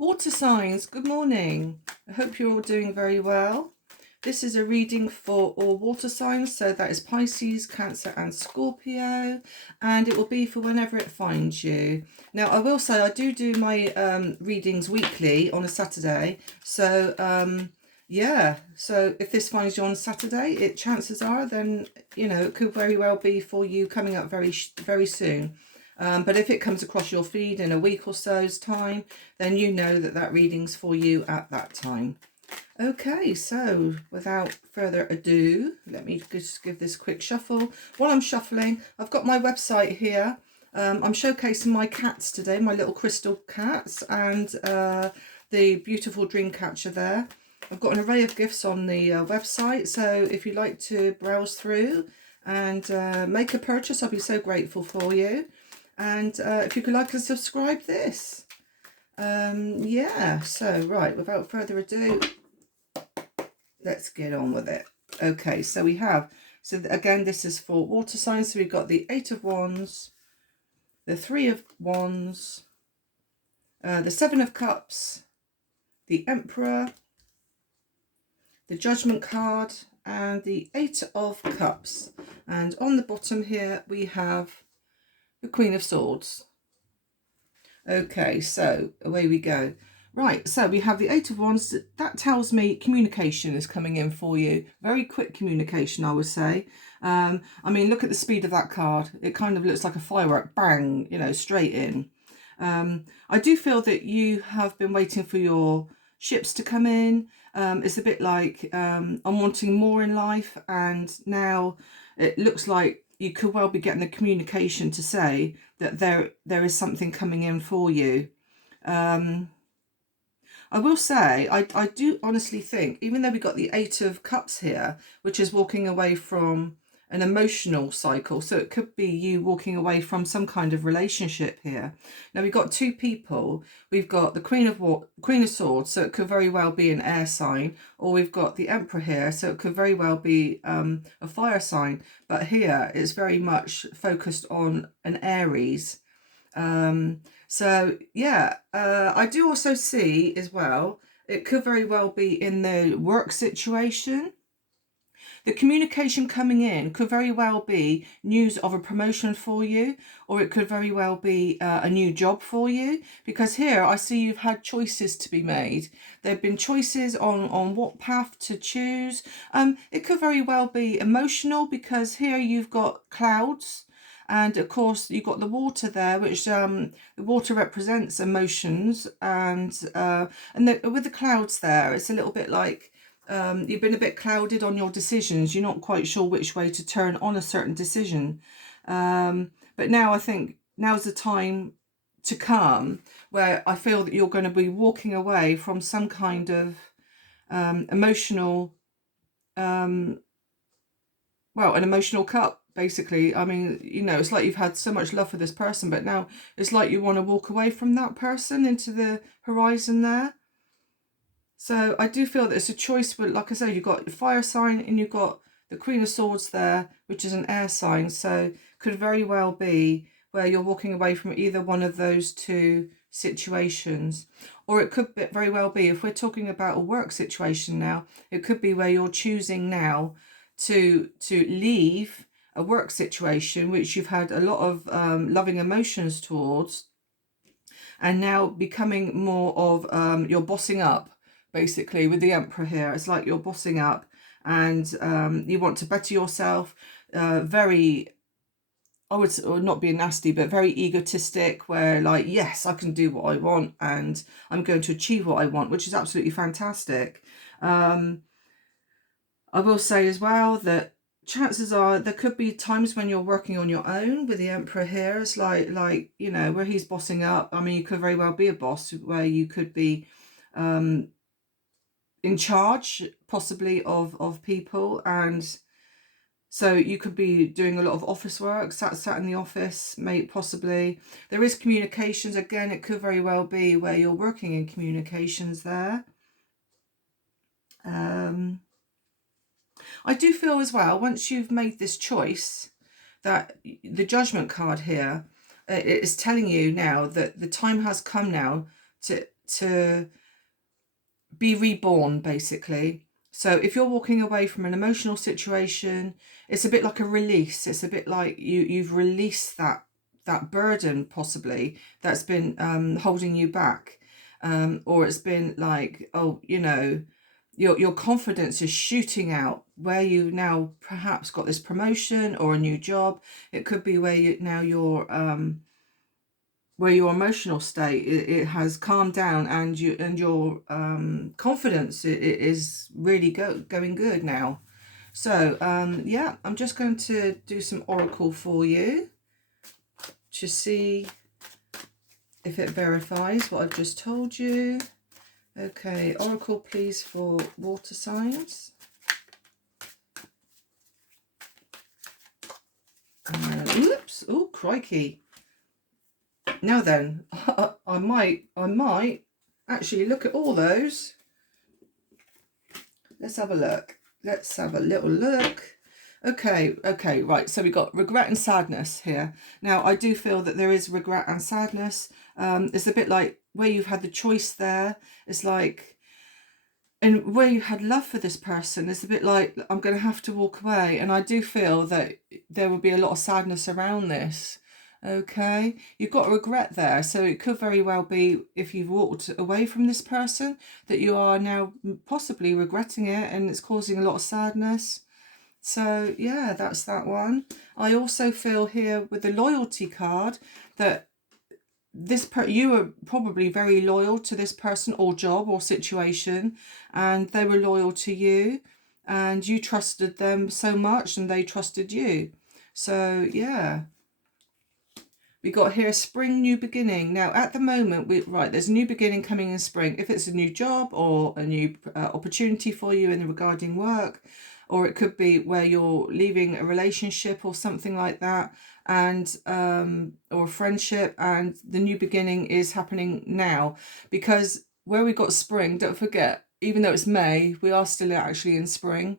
Water signs, good morning. I hope you're all doing very well. This is a reading for all water signs, so that is Pisces, Cancer and Scorpio, and it will be for whenever it finds you. Now, I will say I do my readings weekly on a Saturday, so yeah, so if this finds you on Saturday, chances are then, it could very well be for you coming up very soon. But if it comes across your feed in a week or so's time, then you know that reading's for you at that time. Okay, so without further ado, let me just give this quick shuffle. While I'm shuffling, I've got my website here. I'm showcasing my cats today, my little crystal cats, and the beautiful dream catcher there. I've got an array of gifts on the website, so if you'd like to browse through and make a purchase, I'll be so grateful for you. And if you could like and subscribe this. Yeah, so right, without further ado, let's get on with it. Okay, so we have, again, this is for water signs. So we've got the Eight of Wands, the Three of Wands, the Seven of Cups, the Emperor, the Judgment card, and the Eight of Cups. And on the bottom here, we have the Queen of Swords. Okay, so away we go. Right, so we have the Eight of Wands. That tells me communication is coming in for you. Very quick communication, I would say. I mean, look at the speed of that card. It kind of looks like a firework, bang, straight in. I do feel that you have been waiting for your ships to come in. It's a bit like I'm wanting more in life, and now it looks like you could well be getting a communication to say that there is something coming in for you. I will say, I do honestly think, even though we got the Eight of Cups here, which is walking away from an emotional cycle, so it could be you walking away from some kind of relationship here. Now we've got two people. We've got the Queen of Swords, so it could very well be an air sign, or we've got the Emperor here, so it could very well be a fire sign. But here it's very much focused on an Aries. So yeah, I do also see as well, it could very well be in the work situation. The communication coming in could very well be news of a promotion for you, or it could very well be a new job for you, because here I see you've had choices to be made. There have been choices on what path to choose. It could very well be emotional, because here you've got clouds. And of course, you've got the water there, which the water represents emotions, and with the clouds there, it's a little bit like you've been a bit clouded on your decisions. You're not quite sure which way to turn on a certain decision. But now I think now's the time to come where I feel that you're going to be walking away from some kind of emotional, an emotional cup. Basically, I mean, it's like you've had so much love for this person, but now it's like you want to walk away from that person into the horizon there. So I do feel that it's a choice, but like I said, you've got the fire sign and you've got the Queen of Swords there, which is an air sign. So could very well be where you're walking away from either one of those two situations. Or it could very well be, if we're talking about a work situation now, it could be where you're choosing now to leave a work situation which you've had a lot of loving emotions towards, and now becoming more of you're bossing up, basically, with the Emperor here. It's like you're bossing up, and you want to better yourself. Very, I would not be nasty, but very egotistic, where like, yes, I can do what I want and I'm going to achieve what I want, which is absolutely fantastic. I will say as well that chances are there could be times when you're working on your own with the Emperor here. It's like where he's bossing up. I mean, you could very well be a boss, where you could be in charge possibly of people, and so you could be doing a lot of office work, sat in the office, possibly. There is communications. Again, it could very well be where you're working in communications there. I do feel as well, once you've made this choice, that the Judgment card here, it is telling you now that the time has come now to be reborn, basically. So if you're walking away from an emotional situation, it's a bit like a release. It's a bit like you've released that burden, possibly, that's been holding you back, or it's been like, oh, you know, your confidence is shooting out where you now perhaps got this promotion or a new job. It could be where you now where your emotional state, it has calmed down, and your confidence it is really going good now. So yeah, I'm just going to do some oracle for you to see if it verifies what I've just told you. Okay, oracle please for water signs. Oops, oh crikey. Now then, I might actually look at all those. Let's have a look. Let's have a little look. Okay, right. So we got regret and sadness here. Now, I do feel that there is regret and sadness. It's a bit like where you've had the choice there. It's like, and where you had love for this person, it's a bit like, I'm going to have to walk away. And I do feel that there will be a lot of sadness around this. Okay, you've got regret there, so it could very well be, if you've walked away from this person, that you are now possibly regretting it, and it's causing a lot of sadness. So yeah, that's that one. I also feel here with the loyalty card that you were probably very loyal to this person or job or situation, and they were loyal to you, and you trusted them so much, and they trusted you. So yeah. We got here spring, new beginning. Now, at the moment, there's a new beginning coming in spring. If it's a new job or a new opportunity for you in regarding work, or it could be where you're leaving a relationship or something like that, and or a friendship, and the new beginning is happening now. Because where we got spring, don't forget, even though it's May, we are still actually in spring.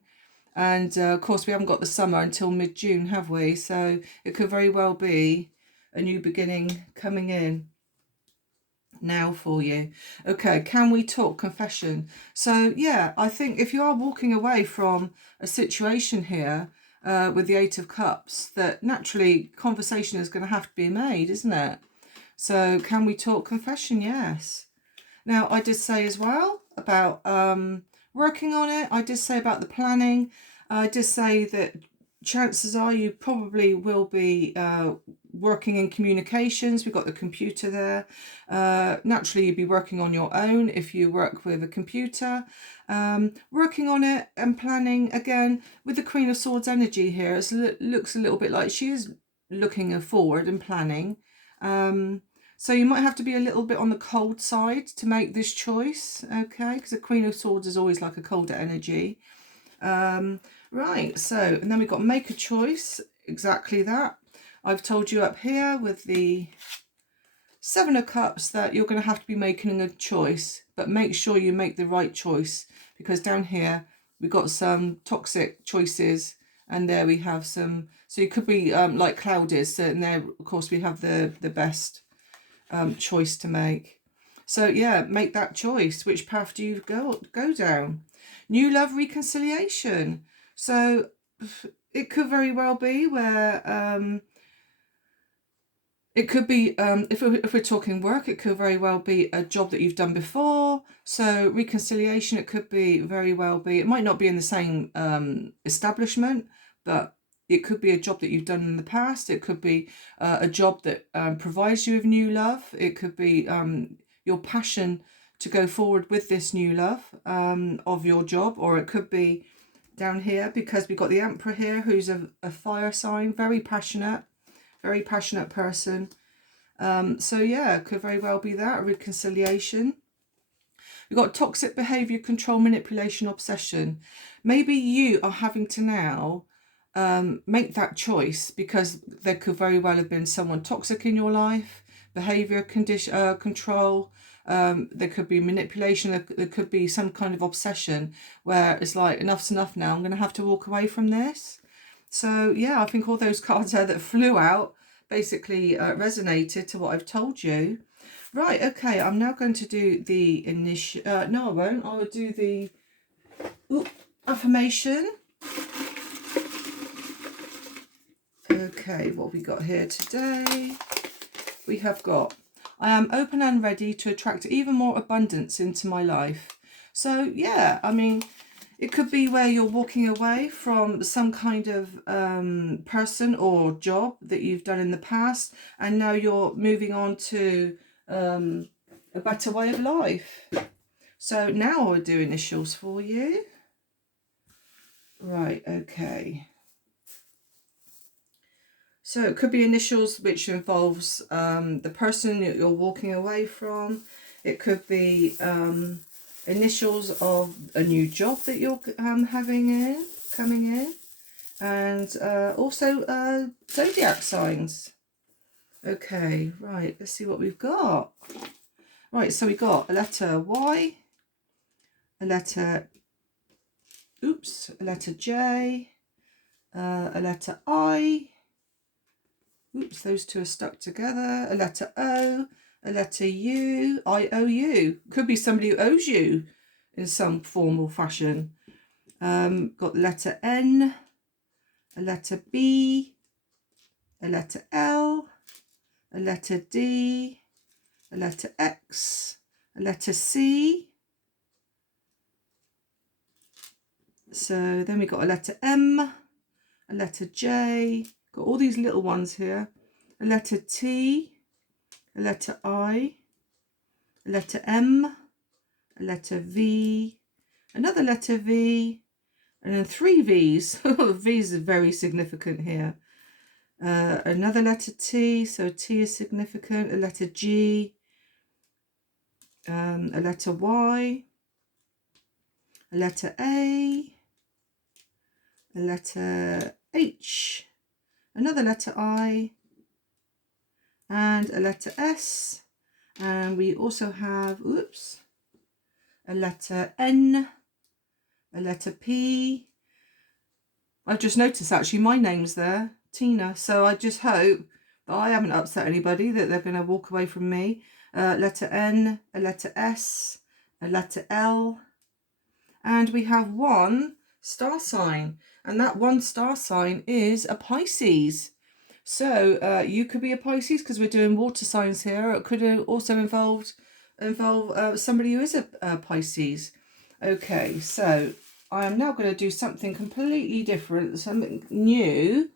And of course, we haven't got the summer until mid-June, have we? So it could very well be a new beginning coming in now for you. Okay, can we talk confession? So yeah, I think if you are walking away from a situation here with the Eight of Cups, that naturally conversation is going to have to be made, isn't it? So can we talk confession? Yes. Now, I did say as well about working on it. I did say about the planning. I did say that chances are you probably will be working in communications. We've got the computer there. Naturally, you'd be working on your own if you work with a computer. Working on it and planning, again, with the Queen of Swords energy here, it looks a little bit like she is looking forward and planning. So you might have to be a little bit on the cold side to make this choice, okay? Because the Queen of Swords is always like a colder energy. Right, so, and then we've got make a choice, exactly that. I've told you up here with the Seven of Cups that you're going to have to be making a choice, but make sure you make the right choice, because down here we've got some toxic choices, and there we have some, so you could be like Cloud is, so, and there of course we have the best choice to make. So yeah, make that choice. Which path do you go down? New love, reconciliation. So it could very well be where it could be, if we're talking work, it could very well be a job that you've done before. So reconciliation, it could be very well be, it might not be in the same establishment, but it could be a job that you've done in the past. It could be a job that provides you with new love. It could be your passion to go forward with this new love of your job, or it could be down here, because we've got the Emperor here, who's a fire sign, very passionate person. So yeah, it could very well be that, a reconciliation. We've got toxic behavior, control, manipulation, obsession. Maybe you are having to now make that choice, because there could very well have been someone toxic in your life, behavior, control. There could be manipulation. There could be some kind of obsession where it's like, enough's enough now. I'm going to have to walk away from this. So yeah, I think all those cards there that flew out basically resonated to what I've told you. Right, okay, I'm now going to do the initial, no I won't, I will do the affirmation. Okay, what have we got here today? We have got, I am open and ready to attract even more abundance into my life. So yeah, I mean, it could be where you're walking away from some kind of person or job that you've done in the past, and now you're moving on to a better way of life. So now I'll do initials for you. Right, okay. So it could be initials which involves the person that you're walking away from. It could be initials of a new job that you're coming in. And also zodiac signs. Okay, right, let's see what we've got. Right, so we got a letter Y, a letter J, a letter I. Oops, those two are stuck together. A letter O, a letter U, IOU. Could be somebody who owes you in some form or fashion. Got the letter N, a letter B, a letter L, a letter D, a letter X, a letter C. So then we got a letter M, a letter J, got all these little ones here, a letter T, a letter I, a letter M, a letter V, another letter V, and then 3 V's. V's are very significant here. Another letter T, so T is significant, a letter G, a letter Y, a letter A, a letter H, another letter I, and a letter S. And we also have, a letter N, a letter P. I just noticed actually my name's there, Tina. So I just hope that I haven't upset anybody, that they're going to walk away from me. Letter N, a letter S, a letter L. And we have 1 star sign. And that 1 star sign is a Pisces. So you could be a Pisces because we're doing water signs here. It could also involve somebody who is a Pisces. Okay, so I am now going to do something completely different, something new.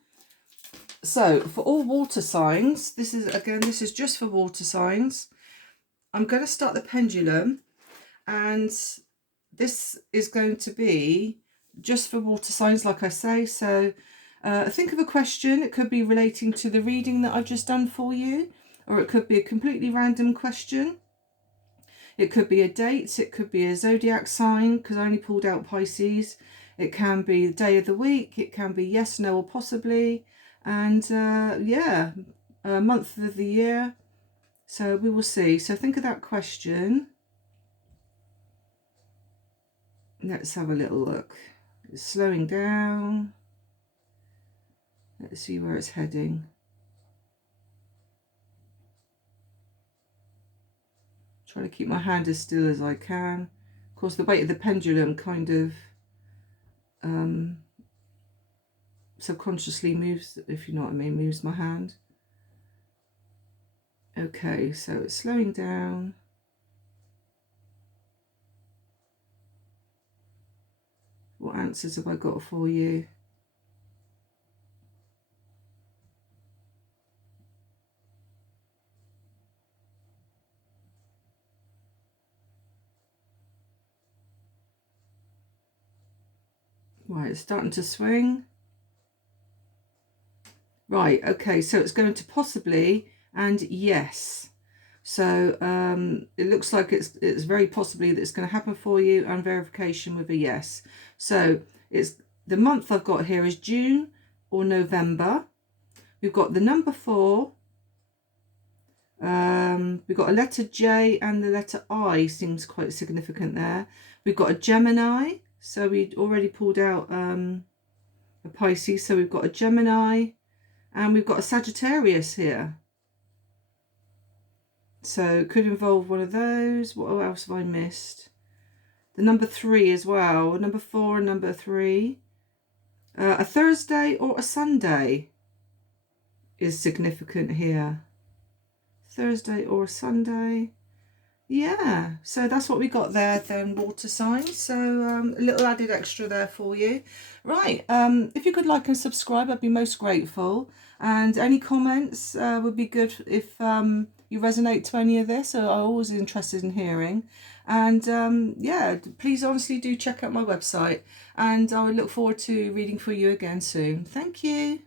So for all water signs, this is just for water signs. I'm going to start the pendulum, and this is going to be just for water signs, like I say. So think of a question. It could be relating to the reading that I've just done for you, or it could be a completely random question. It could be a date, it could be a zodiac sign, because I only pulled out Pisces. It can be the day of the week, it can be yes, no, or possibly. And a month of the year. So we will see. So think of that question. Let's have a little look. It's slowing down. Let's see where it's heading. Try to keep my hand as still as I can. Of course, the weight of the pendulum kind of subconsciously moves, if you know what I mean, moves my hand. Okay, so it's slowing down. What answers have I got for you? Right, it's starting to swing. Right, okay, so it's going to possibly and yes. So it looks like it's very possibly that it's going to happen for you, and verification with a yes. So it's the month I've got here is June or November. We've got the number 4. We've got a letter J, and the letter I seems quite significant there. We've got a Gemini, so we'd already pulled out a Pisces, so we've got a Gemini, and we've got a Sagittarius here. So it could involve one of those. What else have I missed? The number 3 as well. Number 4 and number 3. A Thursday or a Sunday is significant here. Thursday or a Sunday. Yeah, so that's what we got there then, water signs. So a little added extra there for you. Right, if you could like and subscribe, I'd be most grateful. And any comments would be good if you resonate to any of this. I'm always interested in hearing. And yeah, please honestly do check out my website. And I would look forward to reading for you again soon. Thank you.